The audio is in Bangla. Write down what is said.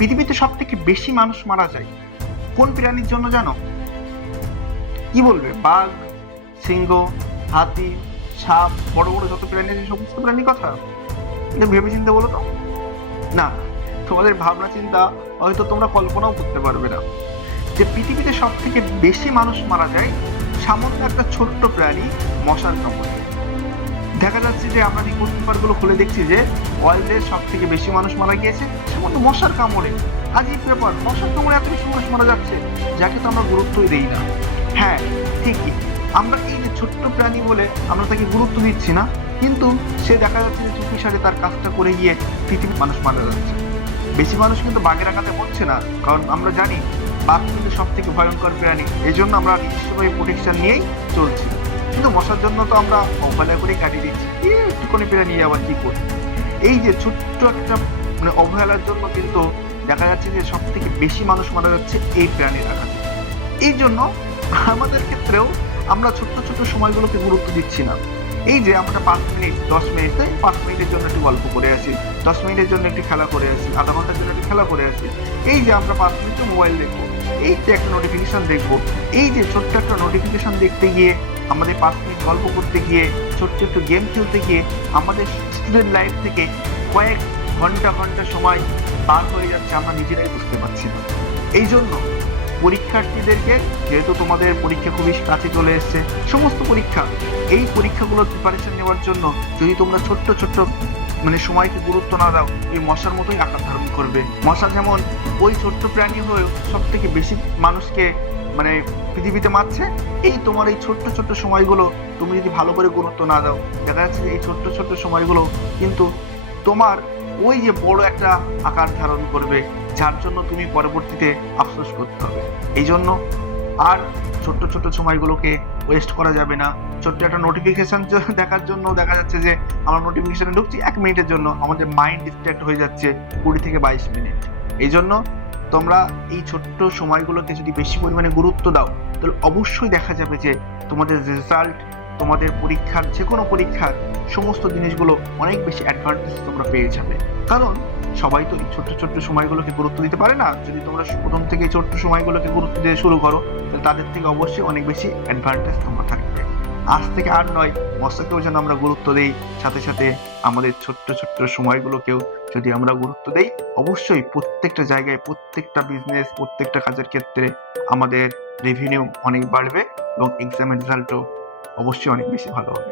পৃথিবীতে সব থেকে বেশি মানুষ মারা যায় কোন প্রাণীর জন্য জানো? কি বলবে? বাঘ, সিংহ, হাতি, সাপ, বড় বড় যত প্রাণী আছে সমস্ত প্রাণীর কথা? এটা ভেবে চিন্তে বলো তো। না, তোমাদের ভাবনা চিন্তা হয়তো তোমরা কল্পনাও করতে পারবে না যে পৃথিবীতে সব থেকে বেশি মানুষ মারা যায় সামান্য একটা ছোট্ট প্রাণী মশার কামড়ে। দেখা যাচ্ছে যে আমরা রিপোর্ট পেপার গুলো খুলে দেখছি যে ওয়ার্ল্ডের সব থেকে বেশি মানুষ মারা গিয়েছে সামান্য মশার কামড়ে। আজই পেপার, মশার কামড়ে এত বেশি মানুষ মারা যাচ্ছে যাকে তো আমরা গুরুত্বই দিই না। হ্যাঁ, ঠিকই, আমরা এই যে ছোট্ট প্রাণী বলে আমরা তাকে গুরুত্ব দিচ্ছি না, কিন্তু সে দেখা যাচ্ছে যে চুপি সারে তার কাজটা করে গিয়ে পৃথিবীর মানুষ মারা যাচ্ছে। বেশি মানুষ কিন্তু বাঘের আঘাতে মরছে না, কারণ আমরা জানি বাঘ কিন্তু সব থেকে ভয়ঙ্কর প্রাণী, এই জন্য আমরা নিশ্চয়ই প্রোটেকশন নিয়েই চলছি। কিন্তু মশার জন্য তো আমরা অবহেলা করেই কাটিয়ে দিচ্ছি, একটুখানি প্রাণী আবার কি করবো। এই যে ছোট্ট একটা অবহেলার জন্য কিন্তু দেখা যাচ্ছে যে সব থেকে বেশি মানুষ মারা যাচ্ছে এই প্রাণীর আঘাতে। এই জন্য আমাদের ক্ষেত্রেও আমরা ছোট্ট ছোট্ট সময়গুলোকে গুরুত্ব দিচ্ছি না। এই যে আমরা 5 মিনিট 10 মিনিট 5 মিনিটের জন্য একটু গল্প করে আসি, 10 মিনিটের জন্য একটু খেলা করে আসি, আধা ঘন্টার জন্য একটু খেলা করে আসি, এই যে আমরা 5 মিনিট মোবাইল দেখবো, এই যে একটা নোটিফিকেশন দেখবো, এই যে ছোট্ট একটা নোটিফিকেশন দেখতে গিয়ে, আমাদের 5 মিনিট গল্প করতে গিয়ে, ছোট্ট একটু গেম খেলতে গিয়ে আমাদের স্টুডেন্ট লাইফ থেকে কয়েক ঘন্টা ঘন্টা সময় পার হয়ে যাচ্ছে আমরা নিজেরাই বুঝতে পারছি না। এই জন্য পরীক্ষার্থীদেরকে, যেহেতু তোমাদের পরীক্ষা খুবই কাছে চলে এসছে, সমস্ত পরীক্ষা, এই পরীক্ষাগুলোর প্রিপারেশন নেওয়ার জন্য যদি তোমরা ছোট্ট ছোট্ট সময়কে গুরুত্ব না দাও, এই মশার মতোই আকার ধারণ করবে। মশা যেমন ওই ছোট্ট প্রাণী হয়েও সব থেকে বেশি মানুষকে পৃথিবীতে মারছে, এই তোমার এই ছোট্ট ছোট্ট সময়গুলো তুমি যদি ভালো করে গুরুত্ব না দাও, দেখা যাচ্ছে যে এই ছোট্ট ছোট্ট সময়গুলো কিন্তু তোমার ওই যে বড় একটা আকার ধারণ করবে, যার জন্য তুমি পরবর্তীতে আফসোস করতে হবে। এই জন্য আর ছোট্ট ছোট্ট সময়গুলোকে ওয়েস্ট করা যাবে না। ছোট্ট একটা নোটিফিকেশন দেখার জন্য দেখা যাচ্ছে যে আমরা নোটিফিকেশনে ঢুকছি 1 মিনিটের জন্য, আমাদের মাইন্ড ডিস্ট্র্যাক্ট হয়ে যাচ্ছে 20 থেকে 22 মিনিট। এই জন্য তোমরা এই ছোট্ট সময়গুলোকে যদি বেশি পরিমাণে গুরুত্ব দাও, তাহলে অবশ্যই দেখা যাবে যে তোমাদের রেজাল্ট, তোমাদের পরীক্ষার, যে কোনো পরীক্ষার সমস্ত জিনিসগুলো অনেক বেশি অ্যাডভান্টেজ তোমরা পেয়ে যাবে। কারণ সবাই তো এই ছোট্ট ছোট্ট সময়গুলোকে গুরুত্ব দিতে পারে না। যদি তোমরা প্রথম থেকে ছোট্ট সময়গুলোকে গুরুত্ব দিয়ে শুরু করো, তাহলে তাদের থেকে অবশ্যই অনেক বেশি অ্যাডভান্টেজ তোমরা থাকবে। আজ থেকে আর নয়, মশাকেও যেন আমরা গুরুত্ব দেই, সাথে সাথে আমাদের ছোট্ট ছোট্ট সময়গুলোকেও যদি আমরা গুরুত্ব দেই, অবশ্যই প্রত্যেকটা জায়গায়, প্রত্যেকটা বিজনেস, প্রত্যেকটা কাজের ক্ষেত্রে আমাদের রেভিনিউ অনেক বাড়বে এবং এক্সামের রেজাল্টও অবশ্যই অনেক বেশি ভালো হবে।